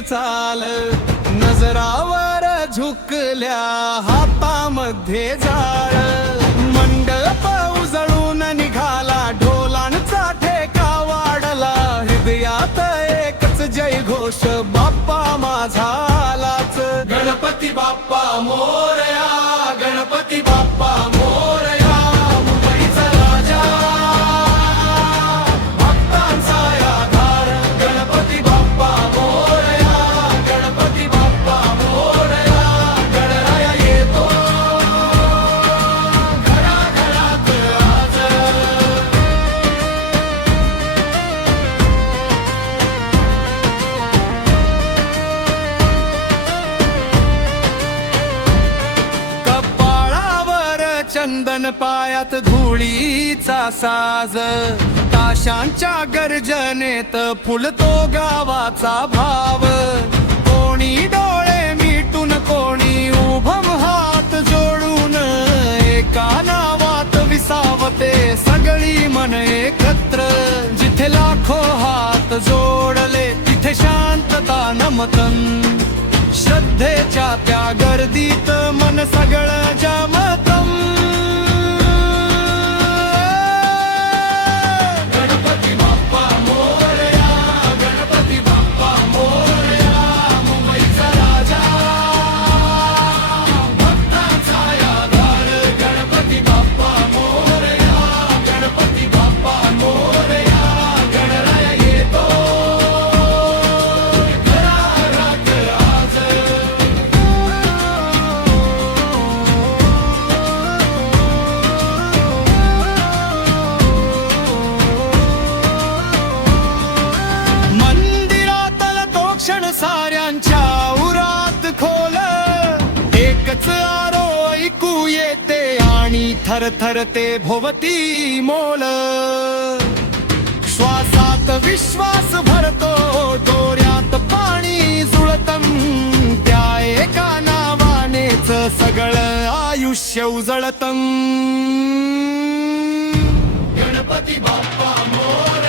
चाल, नजरावर झुकल्या हातामध्ये जाळ, मंडप उजळून निघाला, ढोलांचा ठेका वाढला, हृदयात एकच जय घोष, बाप्पा माझा आलाच, गणपती बाप्पा मोरया, गणपती बाप्पा मोरया, मुंबईचा राजा, भक्तांचा आधार, गणपती बाप्पा मोरया, गणपती बाप्पा मोरया, गणराया येतो घराघरात आज. कपाळावर चंदन, पायात धुळीचा साज, ताशांच्या गर्जनेत फुलतो गावाचा भाव, कोणी डोळे मिटून, कोणी उभम हात जोडून, एका नावात विसावते सगळी मन एकत्र, जिथे लाखो हात जोडले तिथे शांतता नमतन, श्रद्धेच्या त्या गर्दीत मन सगळं जमतम. गणपती बाप्पा मोरया, गणपती बाप्पा मोरया, मुंबईचा राजा, भक्तांचा आधार, गणपती बाप्पा मोरया, गणपती बाप्पा मोरया, गणराया येतो घराघरात आज. मंदिरातला तो क्षण साऱ्यांच्या उरात खोल, एकच आरो ऐकू येते आणि थरथर ते भोवती मोल, श्वासात विश्वास भरतो, डोळ्यात पाणी जुळतम, त्या एका नावानेच सगळं आयुष्य उजळतम. गणपती बाप्पा मोरया.